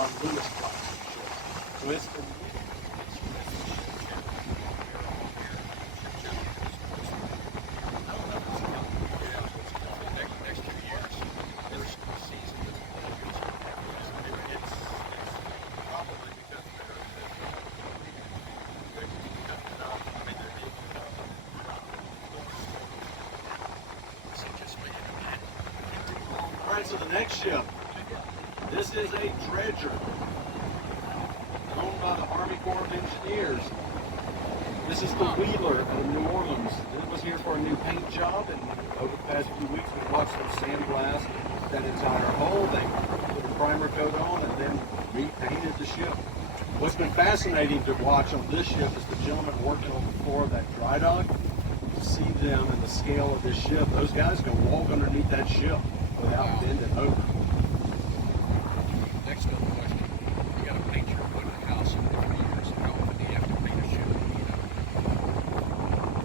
John Lewis class ships. So it's the Alright, so the next ship, this is a Dredger, owned by the Army Corps of Engineers. This is the Wheeler out of New Orleans. It was here for a new paint job, and over the past few weeks we've watched them sandblast that entire hull. They put a primer coat on and then repainted the ship. What's been fascinating to watch on this ship is the gentleman working on the floor of that dry dock. To see them and the scale of this ship, those guys can walk underneath that ship without bending over. Next other question. You got to paint your wood in the house in 3 years. How often do you have to paint a ship?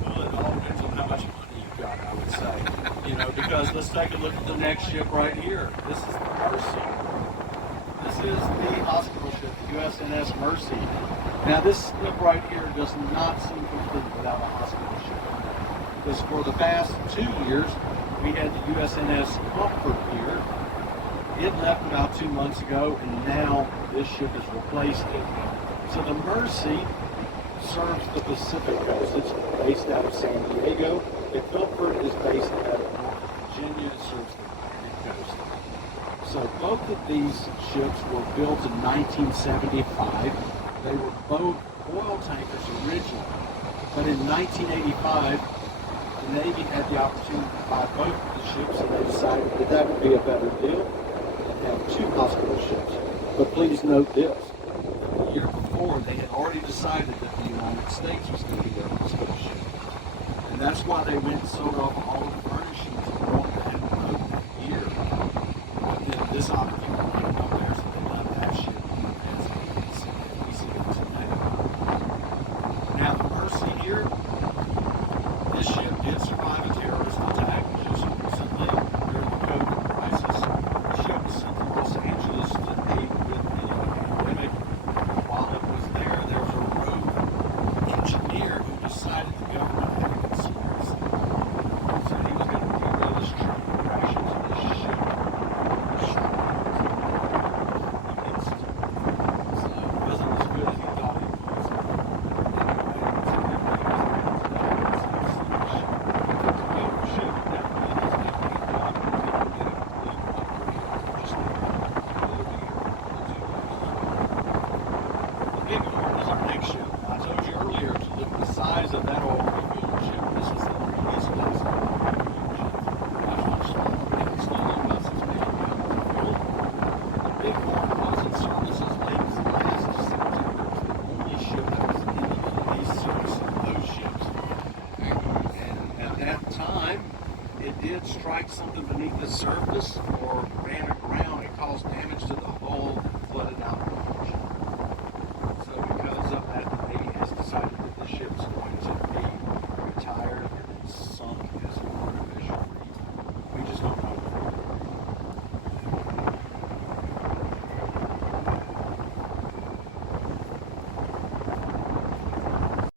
Well, it all depends on how much money you've got, I would say. Because let's take a look at the next ship right here. This is the Mercy. This is the hospital ship, the USNS Mercy. Now this ship right here does not seem complete without a hospital ship. Because for the past 2 years, we had the USNS Comfort here. It left about 2 months ago, and now this ship has replaced it. So the Mercy serves the Pacific coast. It's based out of San Diego. The Comfort is based out of North Virginia. It serves the Atlantic coast. So both of these ships were built in 1975. They were both oil tankers originally. But in 1985, the Navy had the opportunity to buy both of the ships, and they decided that that would be a better deal and have 2 hospital ships. But please note this. The year before, they had already decided that the United States was going to be their hospital ship. And that's why they went and sold off all of the furnishings and brought that boat that year. But then this opportunity came up there, so they left that ship as we see it today. Now the Mercy here, this ship did survive a terrorist attack just recently during the COVID crisis. The ship was sent to Los Angeles to aid with the pandemic. While it was there, there was a rogue engineer who decided the government had to consider it. So he was going to derail this trip and crash into this ship. So it wasn't as good as he thought it was. I told you earlier to look at the size of that oil refueling ship. This is the previous class of oil refueling ship. It's still about 6 million gallons of fuel. The Bighorn was in service as late as last September. It was the only ship that was in the service of those ships. And at that time, it did strike something beneath the surface.